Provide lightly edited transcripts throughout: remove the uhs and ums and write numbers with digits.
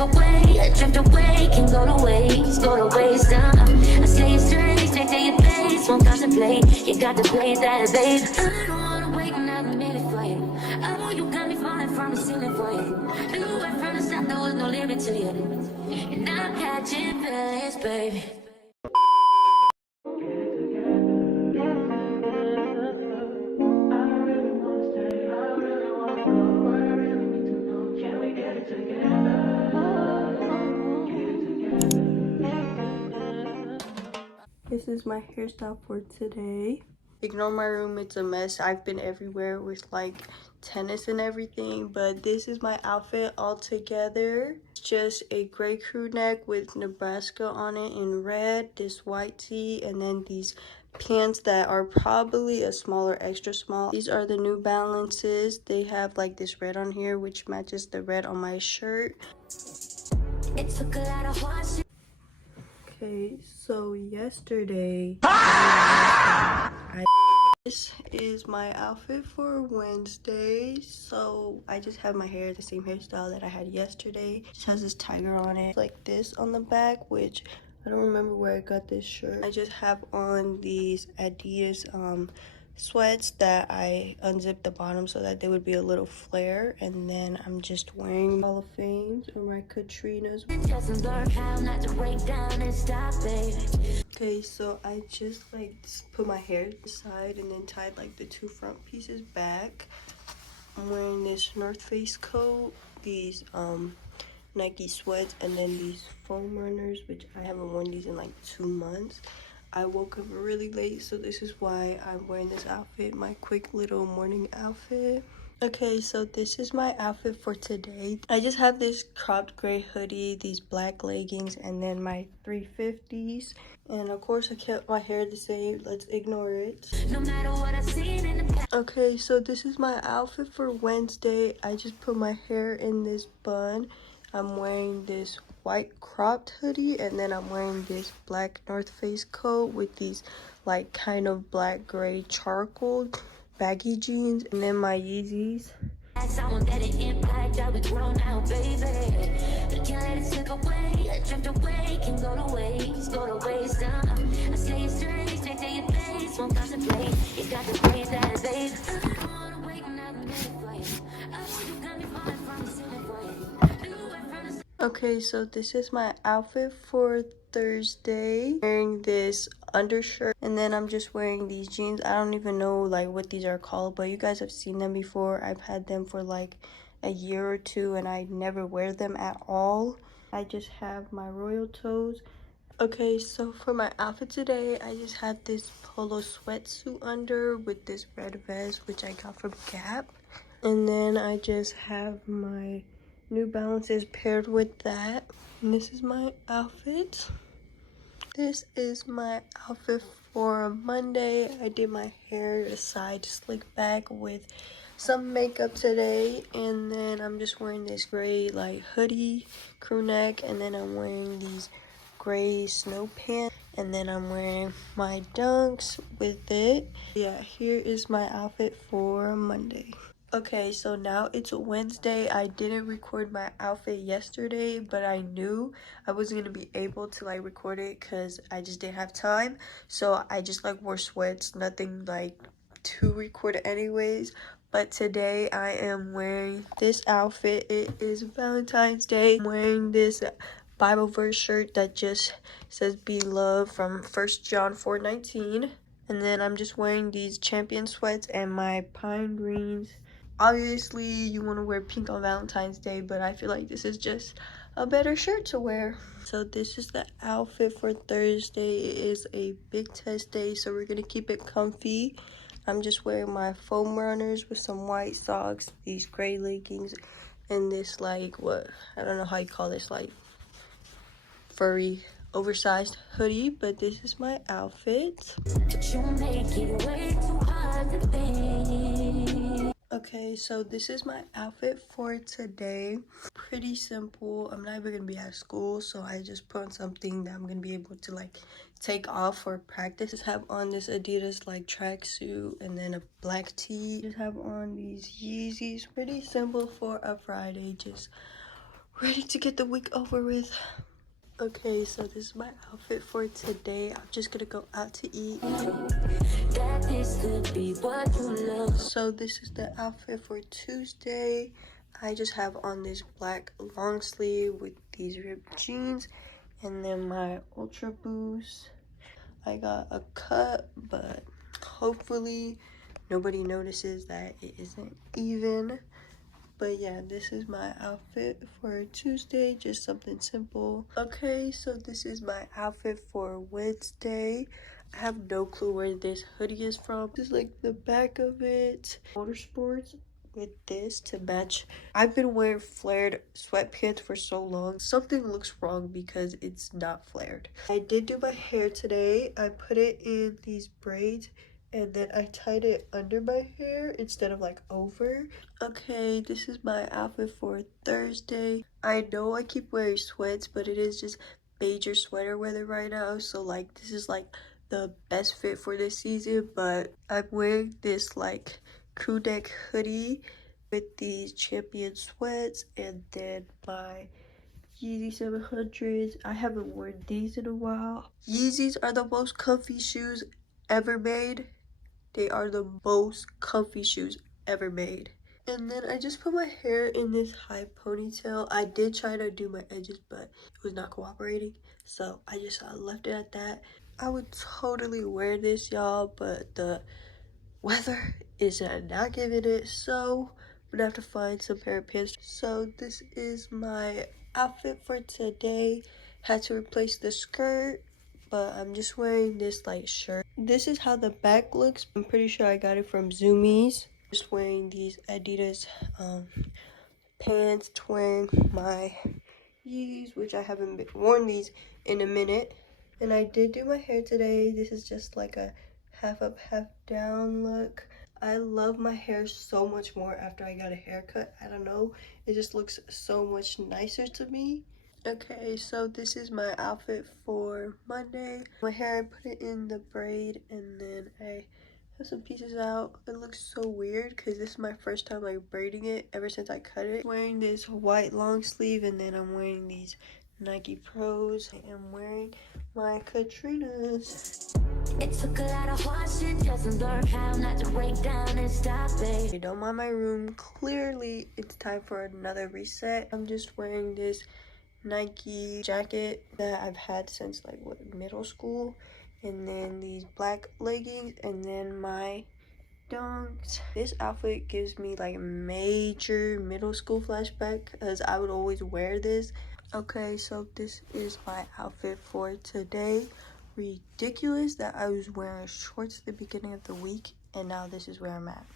slip away, I drift away, can go to waste, go to waste. I say it straight to your face, won't contemplate. You got to play that, babe. I don't wanna wait another minute for you. I know you got me falling from the ceiling for you. Knew it from the start, there was no limit to you. And I'm catching feelings, baby. This is my hairstyle for today. Ignore my room, it's a mess. I've been everywhere with like tennis and everything, but this is my outfit all together. It's just a gray crew neck with Nebraska on it in red, this white tee, and then these pants that are probably a small or extra small. These are the New Balances. They have like this red on here, which matches the red on my shirt. It took a lot of heart. Okay, so yesterday, this is my outfit for Wednesday. So I just have my hair the same hairstyle that I had yesterday. Just has this tiger on it, like this on the back, which I don't remember where I got this shirt. I just have on these Adidas sweats that I unzipped the bottom so that they would be a little flare, and then I'm just wearing Hall of Fames or my Katrinas. Okay, so I just like put my hair to the side and then tied like the two front pieces back. I'm wearing this North Face coat, these Nike sweats, and then these foam runners, which I haven't worn these in like 2 months. I woke up really late, so this is why I'm wearing this outfit, my quick little morning outfit. Okay, so this is my outfit for today. I just have this cropped gray hoodie, these black leggings, and then my 350s. And of course I kept my hair the same. Let's ignore it. No matter what I've seen in the past. Okay, so this is my outfit for Wednesday. I just put my hair in this bun. I'm wearing this white cropped hoodie, and then I'm wearing this black North Face coat with these like kind of black gray charcoal baggy jeans, and then my Yeezys. Someone that it impact, I'll be grown now, baby. You can't let it slip away, I drift away, can go to waste, go to waste. I say it straight to your face, won't contemplate. You got to play that, babe. I don't wanna wait another minute for you. I know you got me falling from the ceiling for you. Knew it from the start. Okay, so this is my outfit for Thursday. Wearing this undershirt, and then I'm just wearing these jeans. I don't even know like what these are called, but you guys have seen them before. I've had them for like a year or two, and I never wear them at all. I just have my royal toes. Okay, so for my outfit today, I just had this polo sweatsuit under with this red vest, which I got from Gap. And then I just have my New Balances paired with that. And this is my outfit. This is my outfit for Monday. I did my hair to the side, slick back with some makeup today. And then I'm just wearing this gray like hoodie, crew neck. And then I'm wearing these gray snow pants, and then I'm wearing my dunks with it. Yeah, here is my outfit for Monday. Okay, so now it's Wednesday. I didn't record my outfit yesterday, but I knew I wasn't gonna be able to like record it because I just didn't have time. So I just like wore sweats, nothing like to record anyways. But today I am wearing this outfit. It is Valentine's Day. I'm wearing this Bible verse shirt that just says be loved from 1 John 4:19. And then I'm just wearing these Champion sweats and my pine greens. Obviously you want to wear pink on Valentine's Day, but I feel like this is just a better shirt to wear. So this is the outfit for Thursday. It is a big test day, so we're gonna keep it comfy. I'm just wearing my foam runners with some white socks, these gray leggings, and this like I don't know how you call this, like furry oversized hoodie. But this is my outfit. But you make it way too hard to think. Okay, so this is my outfit for today. Pretty simple. I'm not even gonna be at school, so I just put on something that I'm gonna be able to like take off for practice. Just have on this Adidas like tracksuit and then a black tee. Just have on these Yeezys. Pretty simple for a Friday. Just ready to get the week over with. Okay, so this is my outfit for today. I'm just gonna go out to eat. That this could be what you love. So this is the outfit for Tuesday. I just have on this black long sleeve with these ripped jeans and then my Ultra Boost. I got a cut, but hopefully nobody notices that it isn't even. But yeah, this is my outfit for Tuesday, just something simple. Okay, so this is my outfit for Wednesday. I have no clue where this hoodie is from. This is like the back of it. Motorsports with this to match. I've been wearing flared sweatpants for so long. Something looks wrong because it's not flared. I did do my hair today. I put it in these braids and then I tied it under my hair instead of like over. Okay, this is my outfit for Thursday. I know I keep wearing sweats, but it is just major sweater weather right now. So like this is like the best fit for this season, but I'm wearing this like crew neck hoodie with these Champion sweats and then my Yeezy 700s. I haven't worn these in a while. Yeezys are the most comfy shoes ever made. They are the most comfy shoes ever made. And then I just put my hair in this high ponytail. I did try to do my edges, but it was not cooperating. So I just left it at that. I would totally wear this, y'all, but the weather is not giving it. So I'm gonna have to find some pair of pants. So this is my outfit for today. Had to replace the skirt, but I'm just wearing this like shirt. This is how the back looks. I'm pretty sure I got it from Zoomies. Just wearing these Adidas pants, wearing my Yeezys, which I haven't worn these in a minute. And I did do my hair today. This is just like a half up, half down look. I love my hair so much more after I got a haircut. I don't know, it just looks so much nicer to me. Okay, so this is my outfit for Monday. My hair, I put it in the braid and then I have some pieces out. It looks so weird because this is my first time like braiding it ever since I cut it. Wearing this white long sleeve and then I'm wearing these Nike Pros. I am wearing my Katrinas. It took a lot of hardship just to learn how not to break down and stop it. You don't mind my room. Clearly, it's time for another reset. I'm just wearing this Nike jacket that I've had since like what, middle school, and then these black leggings and then my dunks. This outfit gives me like major middle school flashback because I would always wear this. Okay, so this is my outfit for today. Ridiculous that I was wearing shorts at the beginning of the week and now this is where I'm at.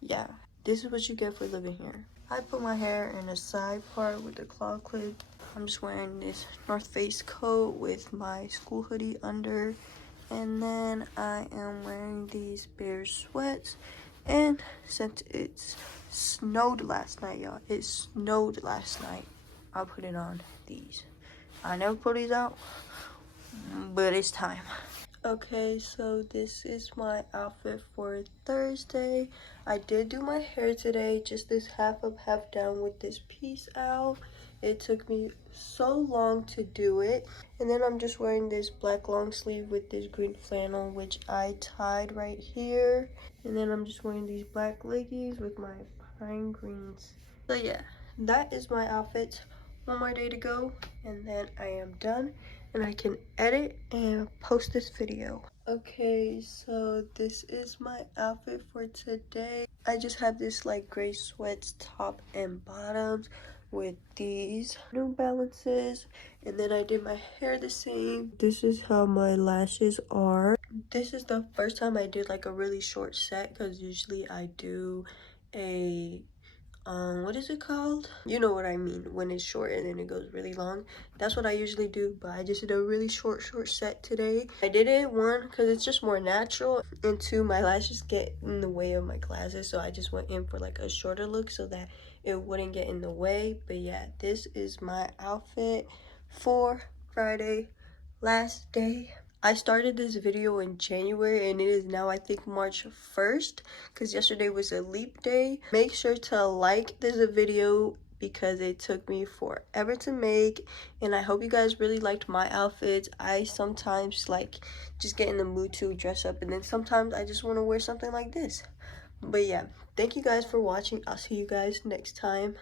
Yeah, this is what you get for living here. I put my hair in a side part with a claw clip. I'm just wearing this North Face coat with my school hoodie under. And then I am wearing these Bear sweats. And since it snowed last night, y'all, it snowed last night, I'll put it on these. I never put these out, but it's time. Okay, so this is my outfit for Thursday. I did do my hair today, just this half up, half down with this piece out. It took me so long to do it. And then I'm just wearing this black long sleeve with this green flannel, which I tied right here. And then I'm just wearing these black leggings with my pine greens. So yeah, that is my outfit. One more day to go, and then I am done. And I can edit and post this video. Okay, so this is my outfit for today. I just have this like gray sweats top and bottoms with these New Balances, and then I did my hair the same. This is how my lashes are. This is the first time I did like a really short set because usually I do a what is it called? You know what I mean, when it's short and then it goes really long. That's what I usually do, but I just did a really short set today. I did it, one, because it's just more natural, and two, my lashes get in the way of my glasses, so I just went in for like a shorter look so that it wouldn't get in the way. But yeah, this is my outfit for Friday, last day. I started this video in January and it is now I think March 1st because yesterday was a leap day. Make sure to like this video, because it took me forever to make, and I hope you guys really liked my outfits. I sometimes like just get in the mood to dress up, and then sometimes I just want to wear something like this. But yeah, thank you guys for watching. I'll see you guys next time.